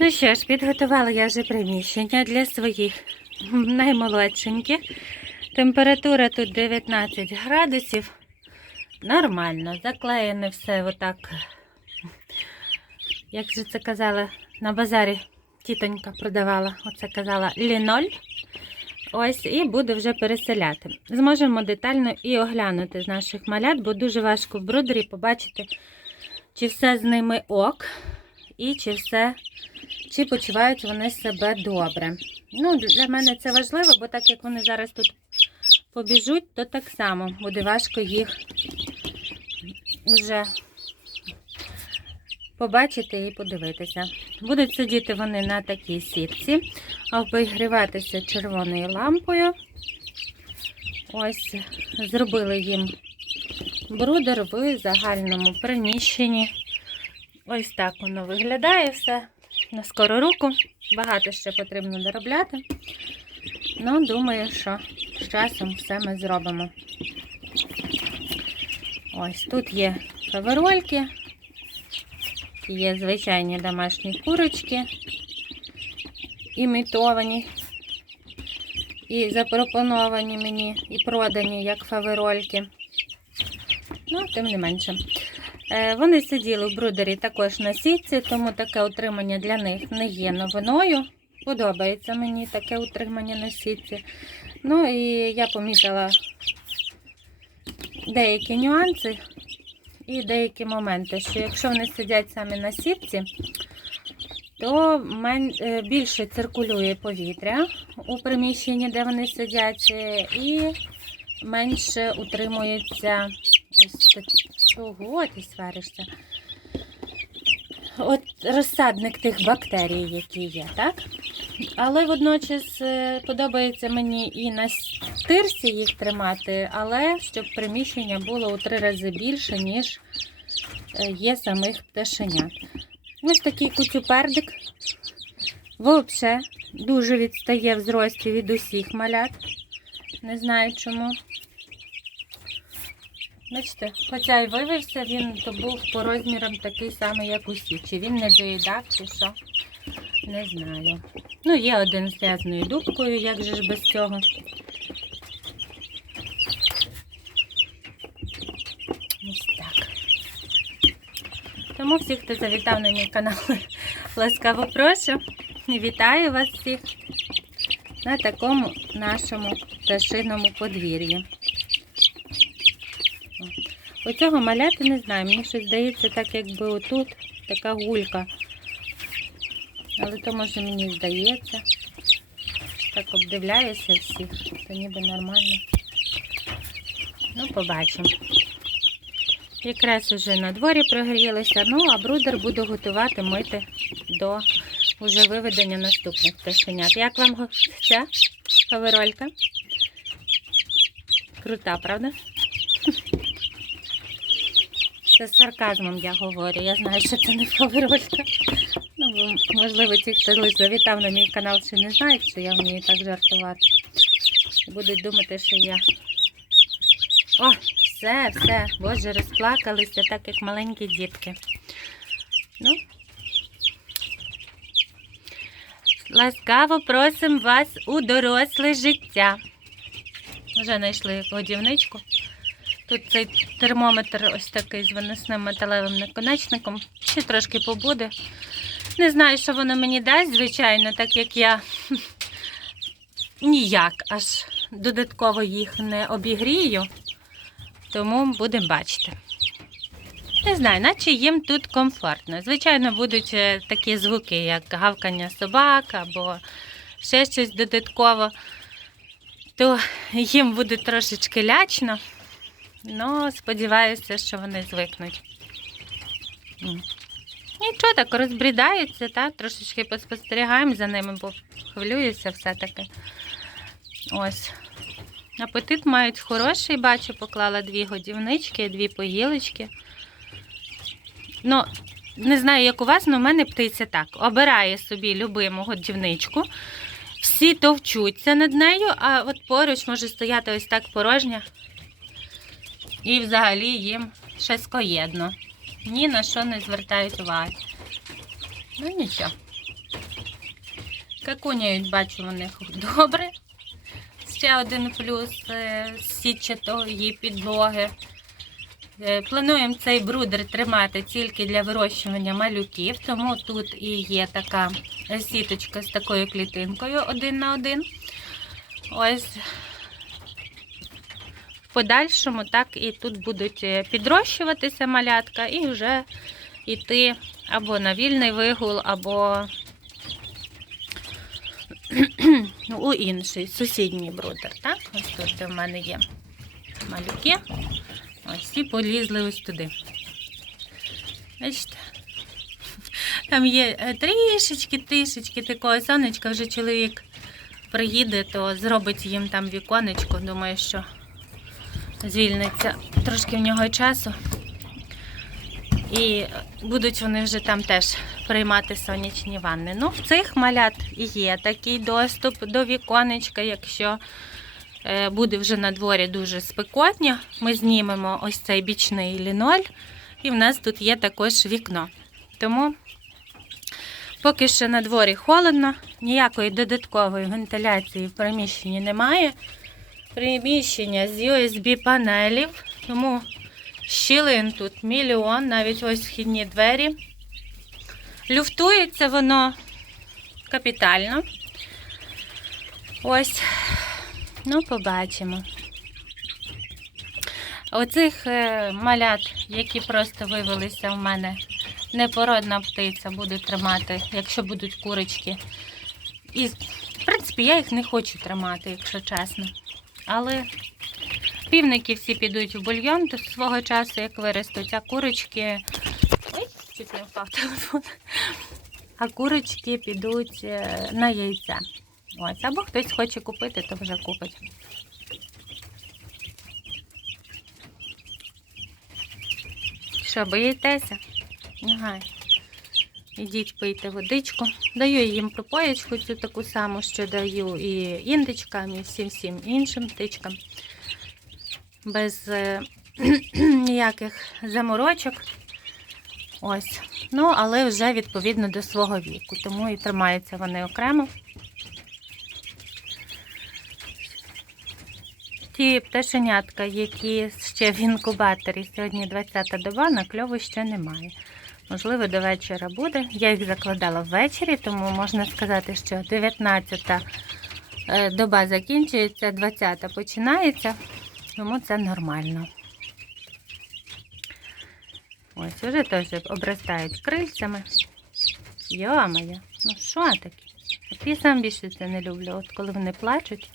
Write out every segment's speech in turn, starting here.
Ну що ж, підготувала я вже приміщення для своїх наймолодшеньких. Температура тут 19 градусів. Нормально, заклеєне все отак. Як же це казала на базарі, тітонька продавала, оце казала ліноль. Ось і буду вже переселяти. Зможемо детально і оглянути з наших малят, бо дуже важко в брудері побачити, чи все з ними ок, і чи все, чи почувають вони себе добре. Ну, для мене це важливо, бо так як вони зараз тут побіжуть, то так само буде важко їх вже побачити і подивитися. Будуть сидіти вони на такій сітці, обігріватися червоною лампою. Ось зробили їм брудер в загальному приміщенні. Ось так воно виглядає все на скору руку. Багато ще потрібно доробляти. Ну, думаю, що з часом все ми зробимо. Ось тут є фаверольки, є звичайні домашні курочки, імітовані і запропоновані мені, і продані як фаверольки. Ну, тим не менше. Е, Вони сиділи в брудері також на сітці, тому таке утримання для них не є новиною. Подобається мені таке утримання на сітці. Ну і я помітила деякі нюанси і деякі моменти, що якщо вони сидять саме на сітці, то е, більше циркулює повітря у приміщенні, де вони сидять, і менше утримується ось чого ти сваришся. От розсадник тих бактерій, які є, так? Але водночас е, подобається мені і на стирці їх тримати, але щоб приміщення було у три рази більше, ніж е, є самих пташенят. Ось такий куцюпердик. Взагалі дуже відстає в зрості від усіх малят. Не знаю чому. Бачите, хоча й вивився, він то був по розмірам такий самий, як усі. Чи він не доїдав, чи що. Не знаю. Ну, є один з грязною дубкою, як же ж без цього. Ось так. Тому всіх, хто завітав на мій канал, ласкаво прошу. Вітаю вас всіх на такому нашому пташиному подвір'ї. Оцього маляти не знаю. Мені щось здається, так якби отут така гулька. Але то може мені здається. Так обдивляюся всіх, то ніби нормально. Ну, побачимо. Якраз уже на дворі прогрілися, ну а брудер буду готувати мити до уже виведення наступних пташенят. Як вам ця фаверолька? Крута, правда? Це з сарказмом я говорю. Я знаю, що це не фаверолька. Ну, бо, можливо, ті, хто лише завітав на мій канал, ще не знають, що я вмію так жартувати. Будуть думати, що я. О, все, все, боже, розплакалися, так як маленькі дітки. Ну, ласкаво просимо вас у доросле життя. Вже знайшли годівничку. Тут цей термометр ось такий з виносним металевим наконечником. Ще трошки побуде. Не знаю, що воно мені дасть, звичайно, так як я ніяк аж додатково їх не обігрію. Тому будемо бачити. Не знаю, наче їм тут комфортно. Звичайно, будуть е, такі звуки, як гавкання собак або ще щось додатково, то їм буде трошечки лячно. Ну, сподіваюся, що вони звикнуть. Нічого так, розбрідаються, так, трошечки поспостерігаємо за ними, бо хвилююся все-таки. Ось. Апетит мають хороший, бачу, поклала дві годівнички, дві поїлочки. Ну, не знаю, як у вас, але в мене птиця так. Обирає собі любиму годівничку. Всі товчуться над нею, а от поруч може стояти ось так порожня. І взагалі їм шескоєдно. Ні на що не звертають уваги. Ну нічого. Какуняють, бачу, у них добре. Ще один плюс е, сітчатої підлоги. Е, Плануємо цей брудер тримати тільки для вирощування малюків, тому тут і є така сіточка з такою клітинкою один на один. Ось подальшому так і тут будуть е, підрощуватися малятка і вже йти або на вільний вигул, або у інший сусідній брудер. Так? Ось тут в мене є малюки. Ось всі полізли ось туди. Бачите? Там є е, трішечки, трішечки такого сонечка, вже чоловік приїде, то зробить їм там віконечко. Думаю, що звільниться трошки в нього часу. І будуть вони вже там теж приймати сонячні ванни. Ну, в цих малят є такий доступ до віконечка, якщо е, буде вже на дворі дуже спекотня, ми знімемо ось цей бічний ліноль, і в нас тут є також вікно. Тому поки що на дворі холодно, ніякої додаткової вентиляції в приміщенні немає. Приміщення з USB-панелів, тому щілин тут мільйон, навіть ось вхідні двері. Люфтується воно капітально. Ось, ну, побачимо. Оцих е, малят, які просто вивелися в мене, непородна птиця, буду тримати, якщо будуть курочки. І, в принципі, я їх не хочу тримати, якщо чесно. Але півники всі підуть в бульйон до свого часу, як виростуть, а курочки. Ой, чуть не впав телефон. А курочки підуть е, на яйця. Ось, або хтось хоче купити, то вже купить. Що, боїтеся? Ага. Ідіть пийте водичку. Даю їм пропоєчку цю таку саму, що даю і індичкам, і всім всім іншим птичкам. Без е, ніяких заморочок. Ось. Ну, але вже відповідно до свого віку. Тому і тримаються вони окремо. Ті пташенятка, які ще в інкубаторі, сьогодні 20-та доба, на кльову ще немає. Можливо, до вечора буде. Я їх закладала ввечері, тому можна сказати, що 19-та е, доба закінчується, 20-та починається, тому це нормально. Ось, вже теж обростають крильцями. Йо-моє, ну що таке? От я сам більше це не люблю. От коли вони плачуть,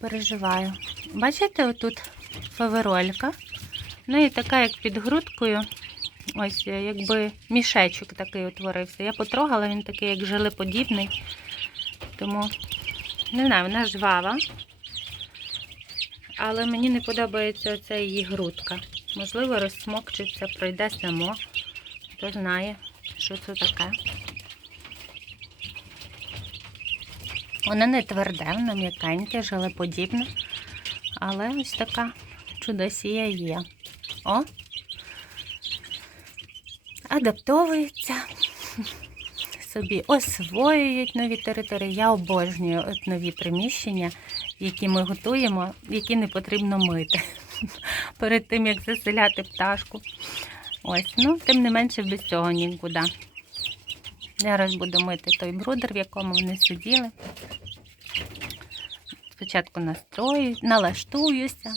переживаю. Бачите, отут фаверолька. Ну і така, як під грудкою. Ось е, якби мішечок такий утворився. Я потрогала, він такий, як жилеподібний. Тому, не знаю, вона жвава. Але мені не подобається оця її грудка. Можливо, розсмокчиться, пройде само. Хто знає, що це таке. Вона не тверде, вона м'якеньке, жилеподібне. Але ось така чудосія є. О! Адаптовуються, собі освоюють нові території. Я обожнюю нові приміщення, які ми готуємо, які не потрібно мити перед тим, як заселяти пташку. Ось, ну, тим не менше без цього нікуди. Зараз буду мити той брудер, в якому вони сиділи. Спочатку настрою, налаштуюся,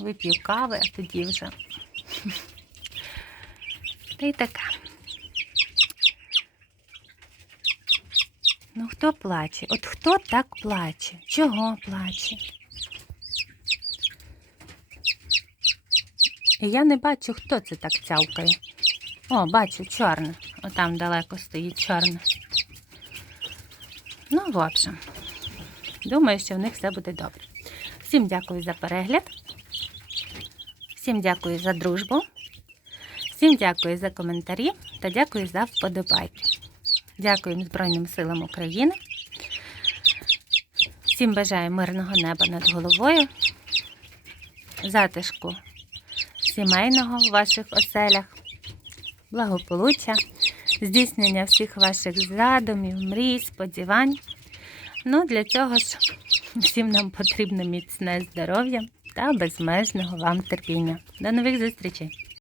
вип'ю кави, а тоді вже. Та й така. Ну, хто плаче? От хто так плаче? Чого плаче? І я не бачу, хто це так цявкає. О, бачу, чорне. Отам далеко стоїть чорне. Ну, в общем, думаю, що в них все буде добре. Всім дякую за перегляд. Всім дякую за дружбу. Всім дякую за коментарі та дякую за вподобайки. Дякую Збройним силам України. Всім бажаю мирного неба над головою, затишку сімейного в ваших оселях, благополуччя, здійснення всіх ваших задумів, мрій, сподівань. Ну, для цього ж всім нам потрібно міцне здоров'я та безмежного вам терпіння. До нових зустрічей!